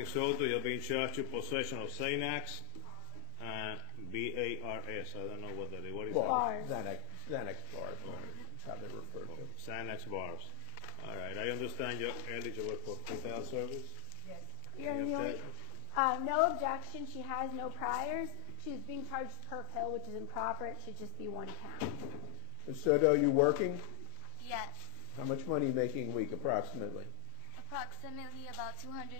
Minnesota, you're being charged with possession of Xanax, B-A-R-S. I don't know what that is. What is Bars. Xanax bars, how they're referred to. that? Xanax bars. All right, I understand you're eligible for pretrial service. You're Any the only, objection? no objection. She has no priors. She's being charged per pill, which is improper. It should just be 1 count. Ms. Soto, you working? Yes, How much money are you making a week approximately? approximately about $200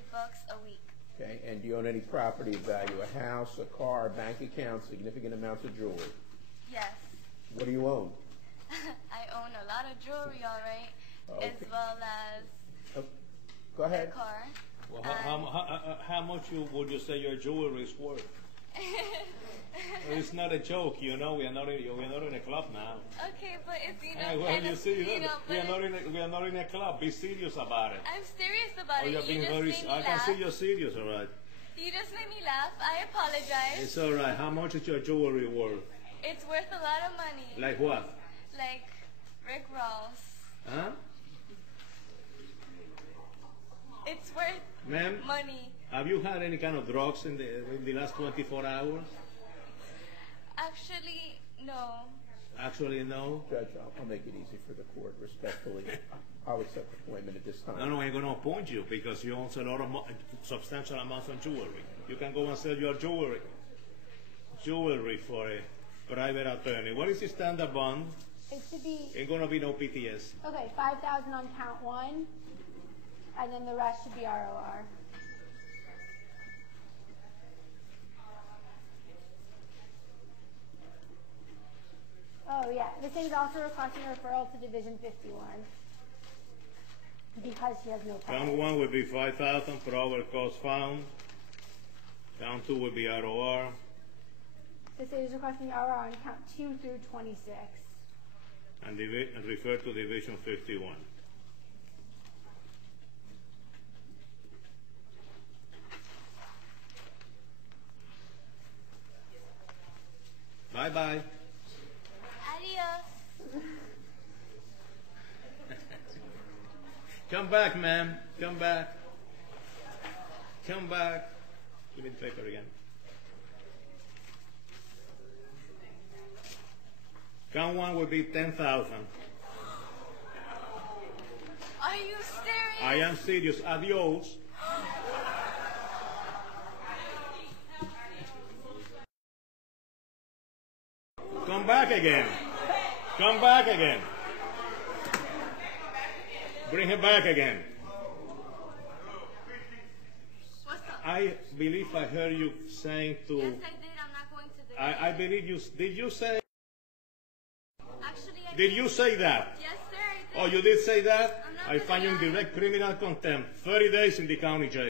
a week. Okay, and do you own any property of value, a house, a car, a bank account, significant amounts of jewelry? Yes, What do you own? I own a lot of jewelry, all right, Okay. as well as Oh, go a ahead. car. Well, how much would you say your jewelry is worth? It's not a joke, you know. We are not in a club now. Okay, but it's Hey, well, you see, we are not in a club. Be serious about it. I'm serious about it. You're You being just very. made me I can laugh. see you're serious, all right. You just made me laugh. I apologize. It's all right. How much is your jewelry worth? It's worth a lot of money. Like what? Like Rick Ross. Huh? It's worth Ma'am, money. have you had any kind of drugs in the last 24 hours? Actually, no. Actually, no. Judge, I'll make it easy for the court, respectfully. I'll accept the appointment at this time. No, I'm going to appoint you because you own a lot of substantial amounts of jewelry. You can go and sell your jewelry for a private attorney. What is the standard bond? It should be, Ain't going to be no PTS. okay, 5,000 on count 1, and then the rest should be ROR. Oh, yeah. This thing is also requesting a referral to Division 51 because she has no Count priors. 1 would be 5,000 per hour cost found. Count 2 would be ROR. The state is requesting ROR on count 2 through 26. And refer to Division 51. Bye-bye. Adios. Come back, ma'am. Come back. Come back. Give me the paper again. Count 1 would be 10,000. Are you serious? I am serious. Adios. Come back again. Come back again. Bring her back again. What's up? I believe I heard you saying to. Yes, I did. I'm not going to the. I believe you. Did you say? Actually, I Did you say that? Yes, sir. I did. Oh, you did say that? I'm not I find you in gonna lie. direct criminal contempt. 30 days in the county jail.